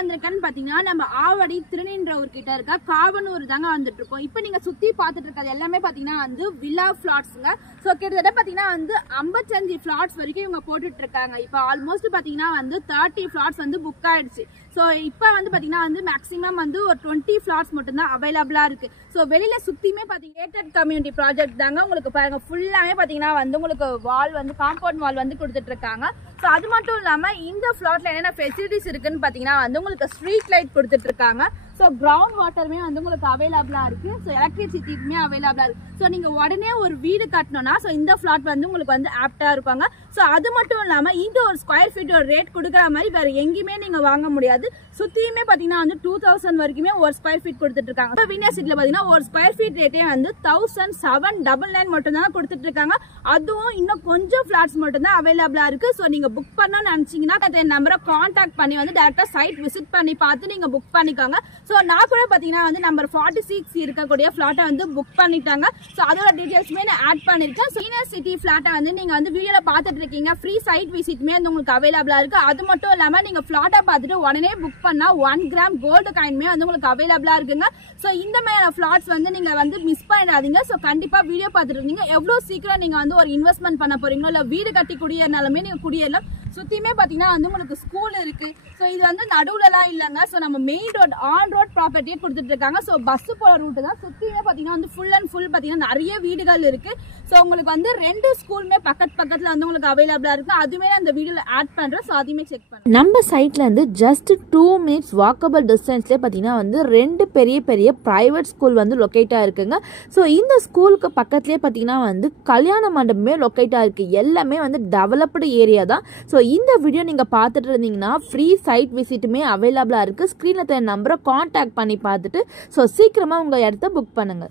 வந்திருக்கேன்னு பாத்தீங்கன்னா நம்ம ஆவடி திருநின்ற ஊர் கிட்ட இருக்க காவனூர் தாங்க வந்துட்டு இருக்கோம். இப்போ நீங்க சுத்தி பாத்துட்டு இருக்கிறது எல்லாமே பாத்தீங்கன்னா வந்து வில்லா பிளாட்ஸ்ங்க. ஸோ கிட்டத்தட்ட பாத்தீங்கன்னா வந்து 55 பிளாட்ஸ் வரைக்கும் இவங்க போட்டுட்டு இருக்காங்க. இப்போ ஆல்மோஸ்ட் பாத்தீங்கன்னா வந்து 30 பிளாட்ஸ் வந்து புக் ஆயிடுச்சு. ஸோ இப்போ வந்து பாத்தீங்கன்னா வந்து மேக்ஸிமம் வந்து ஒரு 20 பிளாட்ஸ் மட்டும் தான் அவைலபிளா இருக்கு. ஸோ வெளியில சுத்தியுமே பாத்தீங்கன்னா கேட்டட் கம்யூனிட்டி ப்ராஜெக்ட் தாங்க. உங்களுக்கு பாருங்க ஃபுல்லாவே பாத்தீங்கன்னா வந்து உங்களுக்கு வால் வந்து காம்பவுண்ட் வால் வந்து கொடுத்துட்டு இருக்காங்க. ஸோ அது மட்டும் இல்லாம இந்த பிளாட்ல என்னென்ன ஃபெசிலிட்டிஸ் இருக்குன்னு பாத்தீங்கன்னா வந்து உங்களுக்கு ஸ்ட்ரீட் லைட் கொடுத்துட்டு இருக்காங்க. ஸோ கிரவுண்ட் வாட்டருமே வந்து உங்களுக்கு அவைலபிளா இருக்கு. ஸோ எலக்ட்ரிசிட்டியுமே அவைலபிளா இருக்கு. ஸோ நீங்க உடனே ஒரு வீடு கட்டணும்னா ஸோ இந்த பிளாட் வந்து உங்களுக்கு வந்து ஆப்டா இருப்பாங்க. ஸோ அது மட்டும் இல்லாம இந்த ஒரு ஸ்கொயர் ஃபீட் ஒரு ரேட் கொடுக்குற மாதிரி வேற எங்கேயுமே நீங்க வாங்க முடியாது. சுத்தியுமே பாத்தீங்கன்னா வந்து 2000 வரைக்குமே ஒரு ஸ்கொயர் ஃபீட் கொடுத்துட்டு இருக்காங்க. இப்போ வின்னர் சிட்டில பாத்தீங்கன்னா ஒரு ஸ்கொயர் ஃபீட் ரேட்டே வந்து 1799 மட்டும் தான் கொடுத்துட்டு இருக்காங்க. அதுவும் இன்னும் கொஞ்சம் பிளாட்ஸ் மட்டும் தான் அவைலபிளா இருக்கு. ஸோ நீங்க புக் பண்ணணும்னு நினைச்சீங்கன்னா என் நம்பரை கான்டாக்ட் பண்ணி வந்து டேரக்டா சைட் விசிட் பண்ணி பார்த்து நீங்க புக் பண்ணிக்கோங்க. ஸோ நான் கூட பாத்தீங்கன்னா வந்து நம்பர் 46 இருக்கக்கூடிய பிளாட்டை வந்து புக் பண்ணிட்டாங்க. ஸோ அதோட டீடைல்ஸுமே நான் ஆட் பண்ணிருக்கேன். வின்னர் சிட்டி பிளாட்டை வந்து நீங்க வந்து வீடியோல பாத்துட்டு இருக்கீங்க. ஃப்ரீ சைட் விசிட்மே வந்து உங்களுக்கு அவைலபிளா இருக்கு. அது மட்டும் இல்லாம நீங்க பிளாட்டை பார்த்துட்டு உடனே புக் பண்ணா 1 கிராம் கோல்டு காயின்மே வந்து உங்களுக்கு அவைலபிளா இருக்குங்க. ஸோ இந்த மாதிரியான பிளாட்ஸ் வந்து நீங்க வந்து மிஸ் பண்ணிடாதீங்க. ஸோ கண்டிப்பா வீடியோ பார்த்துட்டு இருந்தீங்க எவ்வளவு சீக்கிரம் நீங்க வந்து ஒரு இன்வெஸ்ட்மெண்ட் பண்ண போறீங்களோ இல்ல வீடு கட்டி குடியேறினாலுமே நீங்க குடியேறலாம். சுத்தியுமே பாத்தீங்கன்னா வந்து உங்களுக்கு ஸ்கூல் இருக்கு. ஸோ இது வந்து நடுவுல எல்லாம் இல்லைங்க. ஸோ நம்ம மெயின் ரோட் ஆன் ரோட் ப்ராப்பர்ட்டியே கொடுத்துட்டு இருக்காங்க. ஸோ பஸ் போற ரூட் தான். சுத்தியுமே பாத்தீங்கன்னா வந்து ஃபுல் அண்ட் ஃபுல் பாத்தீங்கன்னா நிறைய வீடுகள் இருக்கு. ஸோ உங்களுக்கு வந்து 2 ஸ்கூலுமே பக்கத்துல வந்து உங்களுக்கு அவைலபிளா இருக்கு. அதுமே அந்த வீடியோல ஆட் பண்றேன். ஸோ அதையுமே செக் பண்ணுங்க. நம்ம சைட்ல இருந்து ஜஸ்ட் 2 மினிட்ஸ் வாக்கபிள் டிஸ்டன்ஸ்ல பாத்தீங்கன்னா வந்து 2 பெரிய பிரைவேட் ஸ்கூல் வந்து லொக்கேட்டா இருக்குங்க. ஸோ இந்த ஸ்கூலுக்கு பக்கத்துலேயே பாத்தீங்கன்னா வந்து கல்யாண மண்டபமே லொக்கேட்டா இருக்கு. எல்லாமே வந்து டெவலப்டு ஏரியா தான். ஸோ இந்த வீடியோ நீங்க பார்த்துட்டு இருந்தீங்கன்னா ஃப்ரீ சைட் விசிட்டுமே அவைலபிளா இருக்கு. ஸ்கிரீன்ல தெரிய நம்பரை கான்டாக்ட் பண்ணி பார்த்துட்டு ஸோ சீக்கிரமா உங்க இடத்த புக் பண்ணுங்க.